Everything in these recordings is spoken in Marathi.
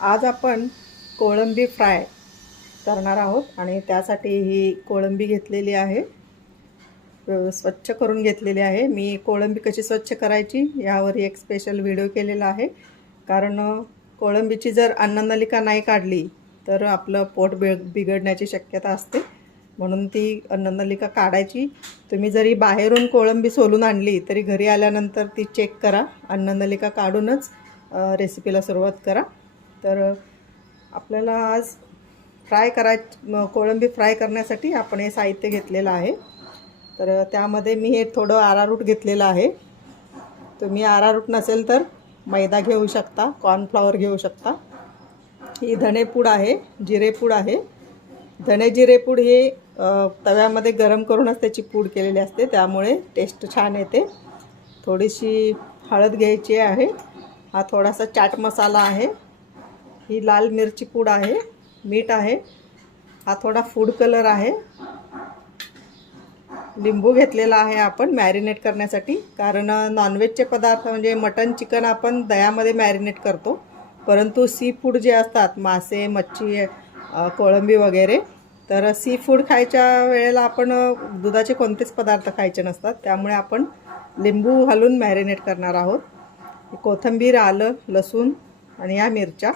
आज आपण कोळंबी फ्राय करणार आहोत आणि त्यासाठी ही कोळंबी घेतलेली आहे. स्वच्छ करून घेतलेली आहे. मी कोळंबी कशी स्वच्छ करायची यावर एक स्पेशल व्हिडिओ केलेला आहे. कारण कोळंबीची जर अन्ननलिका नाही काढली तर आपलं पोट बि बिघडण्याची शक्यता असते. म्हणून ती अन्ननलिका काढायची. तुम्ही जरी बाहेरून कोळंबी सोलून आणली तरी घरी आल्यानंतर ती चेक करा. अन्ननलिका काढूनच रेसिपीला सुरुवात करा. तर आपल्याला आज फ्राय कराय कोळंबी फ्राय करण्यासाठी आपण हे साहित्य घेतलेलं आहे. तर त्यामध्ये मी हे थोडं आरारूट घेतलेलं आहे. तुम्ही आरारूट नसेल तर मैदा घेऊ शकता कॉर्नफ्लॉवर घेऊ शकता. ही धणेपूड आहे जिरेपूड आहे. धणे जिरेपूड हे तव्यामध्ये गरम करूनच त्याची पूड केलेली असते त्यामुळे टेस्ट छान येते. थोडीशी हळद घ्यायची आहे. हा थोडासा चाट मसाला आहे. ही लाल मिरची पूड आहे मीठ आहे. हा थोडा फूड कलर आहे. लिंबू घेतलेला आहे आपण मॅरिनेट करण्यासाठी कारण नॉनव्हेजचे पदार्थ म्हणजे मटन चिकन आपण दह्यामध्ये मॅरिनेट करतो. परंतु सी फूड जे असतात मासे मच्छी कोळंबी वगैरे तर सी फूड खायच्या वेळेला आपण दुधाचे कोणतेच पदार्थ खायचे नसतात. त्यामुळे आपण लिंबू घालून मॅरिनेट करणार आहोत. कोथिंबीर आलं लसूण आणि या मिरच्या.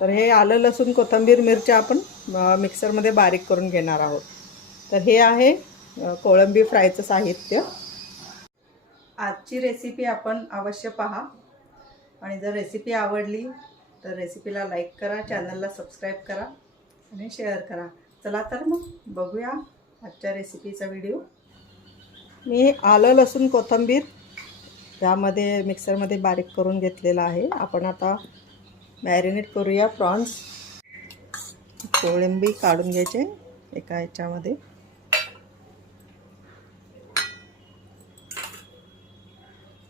तर हे आलं लसूण कोथिंबीर मिरच्या आपण मिक्सरमध्ये बारीक करून घेणार आहोत. तर हे आहे कोळंबी फ्रायचं साहित्य. आजची रेसिपी आपण अवश्य पहा. आणि जर रेसिपी आवडली तर रेसिपीला लाईक करा चॅनलला सबस्क्राईब करा आणि शेअर करा. चला तर मग बघूया आजच्या रेसिपीचा व्हिडिओ मी आलं लसूण कोथिंबीर यामध्ये मिक्सरमध्ये बारीक करून घेतलेलं आहे. आपण आता मॅरिनेट करूया प्रॉन्स. कोळंबी काढून घ्यायचे एका ह्याच्यामध्ये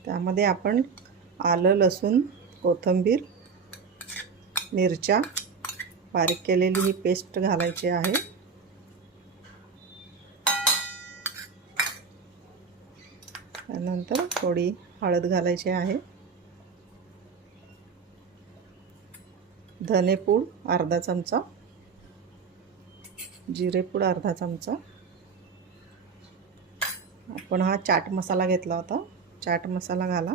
त्यामध्ये आपण आलं लसूण कोथिंबीर मिरच्या बारीक केलेली ही पेस्ट घालायची आहे. त्यानंतर थोडी हळद घालायची आहे. धनेपूड अर्धा चमचा. जिरेपूड अर्धा चमचा. आपण हा चाट मसाला घेतला होता. चाट मसाला घाला.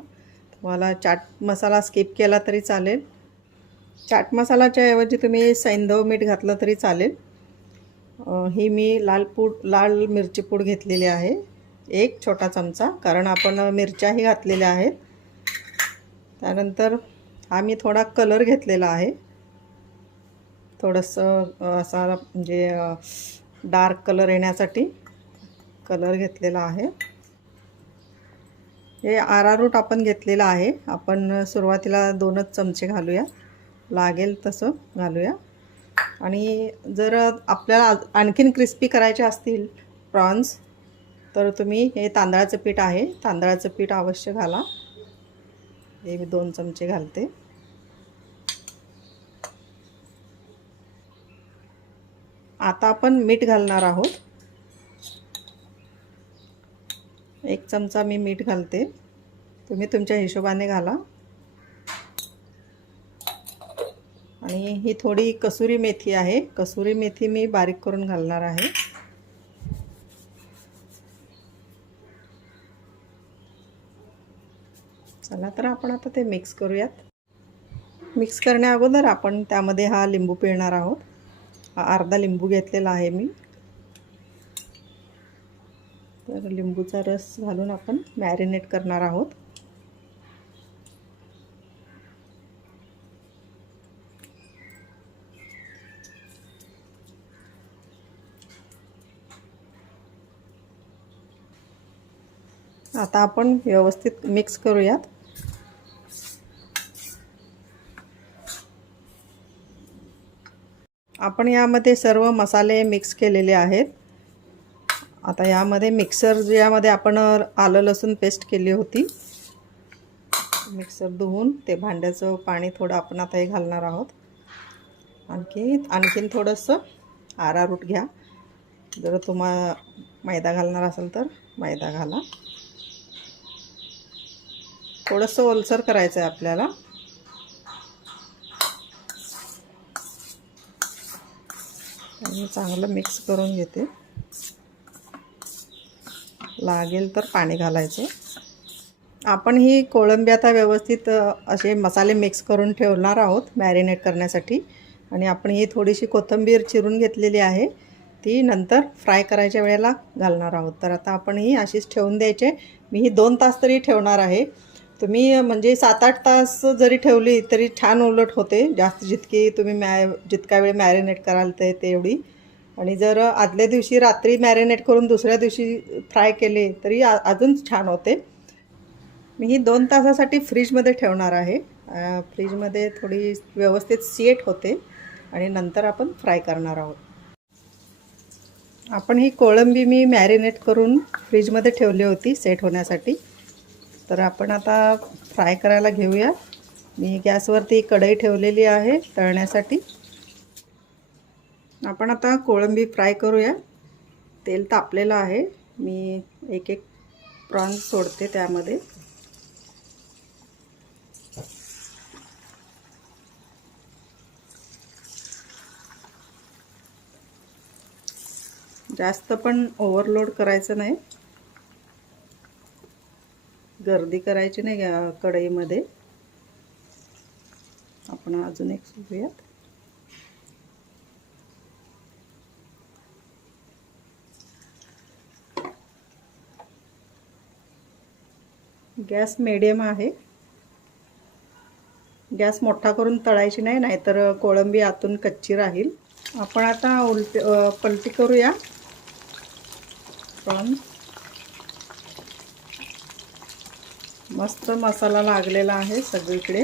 तुम्हाला चाट मसाला स्किप केला तरी चालेल. चाट मसालाच्या ऐवजी तुम्ही सैंधव मीठ घातलं तरी चालेल. ही मी लाल पूड लाल मिरची पूड घेतलेली आहे. एक छोटा चमचा कारण आपण मिरच्याही घातलेल्या आहेत. त्यानंतर हा मी थोडा कलर घेतलेला आहे. थोडंसं असा म्हणजे डार्क कलर येण्यासाठी कलर घेतलेला आहे. हे आरारूट आपण घेतलेलं आहे. आपण सुरुवातीला दोनच चमचे घालूया. लागेल तसं घालूया. आणि जर आपल्याला आज- आणखीन क्रिस्पी करायचे असतील प्रॉन्स तर तुम्ही हे तांदळाचं पीठ आहे. तांदळाचं पीठ अवश्य घाला. हे मी दोन चमचे घालते. आता आपण मीठ घालणार आहोत. एक चमचा मी मीठ घालते. तुम्ही तुमच्या हिशोबाने घाला. आणि ही थोडी कसुरी मेथी आहे. कसुरी मेथी मी बारीक करून घालणार आहे. चला तर आपण आता ते मिक्स करूयात. मिक्स करण्या अगोदर आपण त्यामध्ये हा लिंबू पिळणार आहोत. अर्धा लिंबू घेतलेला आहे मी. तर लिंबूचा रस घालून आपण मॅरिनेट करणार आहोत. आता आपण व्यवस्थित मिक्स करूयात. आपण यामध्ये सर्व मसाले मिक्स केलेले आहेत. आता यामध्ये मिक्सर यामध्ये आपण आलं लसूण पेस्ट केली होती. मिक्सर धुवून ते भांड्याचं पाणी थोडं आपण आता हे घालणार आहोत. आणखी आणखीन थोडंसं आरारूट घ्या. जर तुम्हा मैदा घालणार असेल तर मैदा घाला. थोडंसं ओलसर करायचं आहे आपल्याला. आणि चांगलं मिक्स करून घेते. लागेल तर पाणी घालायचं. आपण ही कोळंबी आता व्यवस्थित असे मसाले मिक्स करून ठेवणार आहोत मॅरिनेट करण्यासाठी. आणि आपण ही थोडीशी कोथिंबीर चिरून घेतलेली आहे. ती नंतर फ्राय करायच्या वेळेला घालणार आहोत. तर आता आपण ही अशीच ठेवून द्यायचे. मी ही दोन तास तरी ठेवणार आहे. तुम्ही म्हणजे सात आठ तास जरी ठेवली तरी छान उलट होते. जास्त जितकी तुम्ही मॅ जितका वेळ मॅरिनेट कराल ते तेवढी. आणि जर आदल्या दिवशी रात्री मॅरिनेट करून दुसऱ्या दिवशी फ्राय केले तरी अजून छान होते. मी ही दोन तासासाठी फ्रीजमध्ये ठेवणार आहे. फ्रीजमध्ये थोडी व्यवस्थित सेट होते आणि नंतर आपण फ्राय करणार आहोत. आपण ही कोळंबी मी मॅरिनेट करून फ्रीजमध्ये ठेवली होती सेट होण्यासाठी. तर आपण आता फ्राय करायला घेऊया. मी गॅसवरती कढई ठेवलेली आहे तळण्यासाठी. आपण आता कोळंबी फ्राय करूया. तेल तापलेलं आहे. मी एक एक प्रॉन्स सोडते त्यामध्ये. जास्त पण ओव्हरलोड करायचं नाही. गर्दी करायची नाही या कढईमध्ये? आपण अजून एक सोडूयात गॅस मिडियम आहे. गॅस मोठा करून तळायची नाही नाहीतर कोळंबी आतून कच्ची राहील. आपण आता उलट पलटी करूया. पण मस्त मसाला लागलेला आहे सगळीकडे.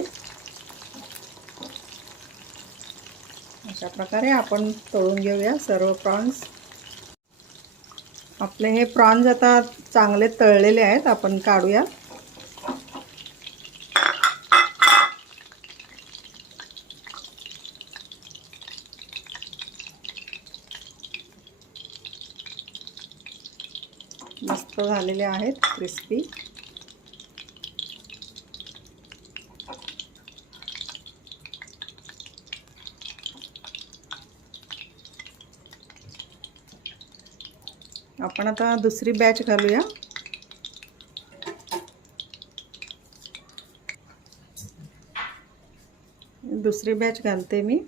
अशा प्रकारे आपण तळून घेऊया सर्व प्रॉन्स आपले हे प्रॉन्स आता चांगले तळलेले आहेत आपण काढूया. मस्त झालेले आहेत क्रिस्पी आपण आता दुसरी बॅच घालूया. दुसरी बॅच घालते मी.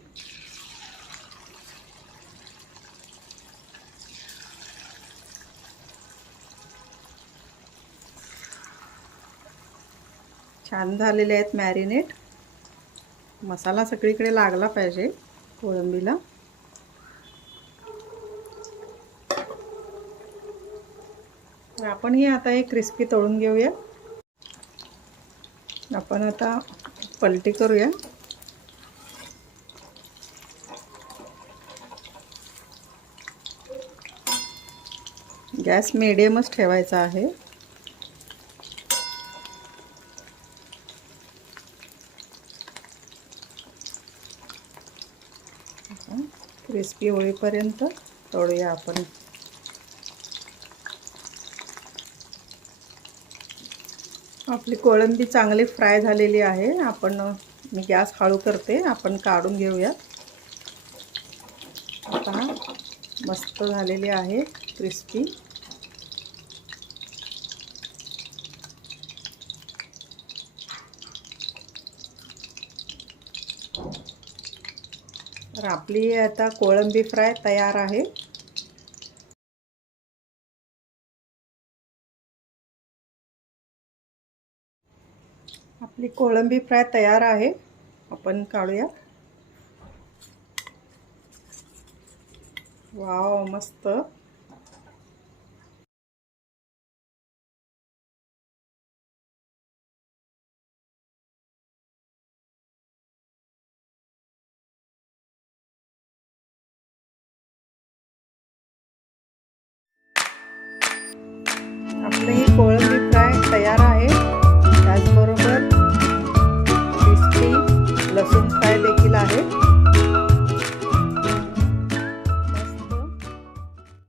छान झालेले आहेत मॅरिनेट मसाला सगळीकडे लागला पाहिजे कोळंबीला. आपण ही आता एक क्रिस्पी तळून घेऊया. आपण आता पलटी करूया. गॅस मिडियमच ठेवायचा आहे. क्रिस्पी होईपर्यंत तळूया आपण. आपली कोळंबी चांगली फ्राय झालेली आहे. आपण मी गॅस हळू करते. आपण काढून घेऊया आता मस्त झालेली आहे क्रिस्पी. तर आपली आता कोळंबी फ्राय तयार आहे. कोळंबी फ्राय तयार आहे. आपण काढूया. वाव मस्त. आपलं ही कोळ